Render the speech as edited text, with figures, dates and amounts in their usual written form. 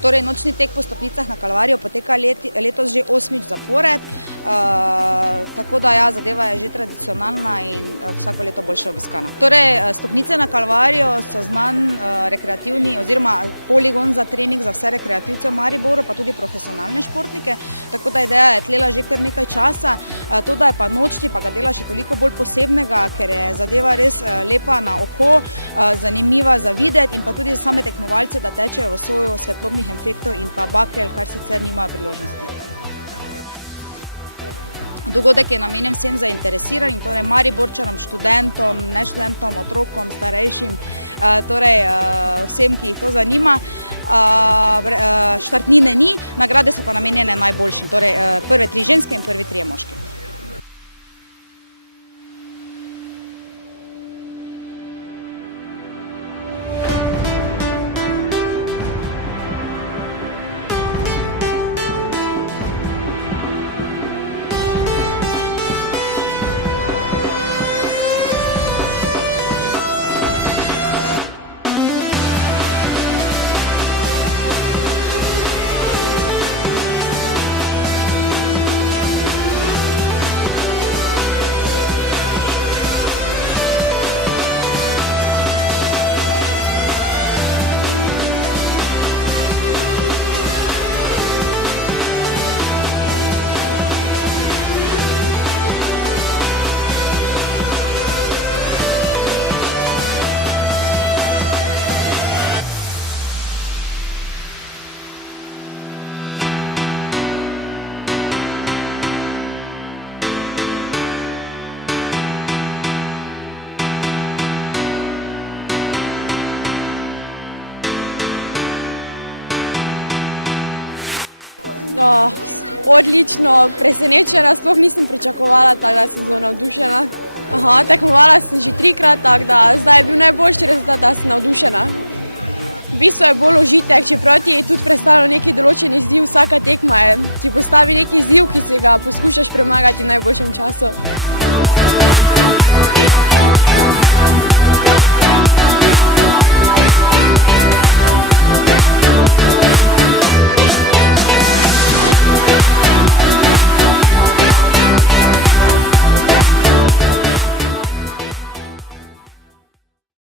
Torej, nočni tek po stopnicah na Kalvarijo poteka letos že 8. zapored, tako da ja, zadeva je že tradicionalna in vsako leto boljše obiskana. Torej, stopnice na Kalvarijo so znan rekreativni oziroma poligon za trening za vse rekreativce v Mariboru, pa tudi profesionalne športnike, tako da ideja je tlela že kar nekaj časa. To, da je pa nočni, pa ga dela še toliko bolj posebnega, ker je zadeva res lepa na oko, zanimiva za videti in pa tudi za same tekmovalce, da tečejo v soju svetlobnih efektov in pa bakel, kar sicer nimajo priložnosti. Dogodek je namenjen vsem zainteresiranim, torej Mariborčanom, študentom, neštudentom, otrokom, starejšim, torej vsem, ki jih to zanima. Štartnine ni, nagrade so pa namenjene najboljšim, torej prve 3 ženske in prvi 3 moški. Odlično, presenečena, sploh nisem pričakovala, tako da sem zelo navdušena. Tekmovala sem že 3-krat, tako da zdaj je bil najboljši rezultat, da sem navdušena. V bistvu je bolj užitek, čeprav ti je tudi predstavljal neki določen izziv, vsaka tekma ti postavi neki izziv, ki si ga poskušaš premagati v najboljšem času.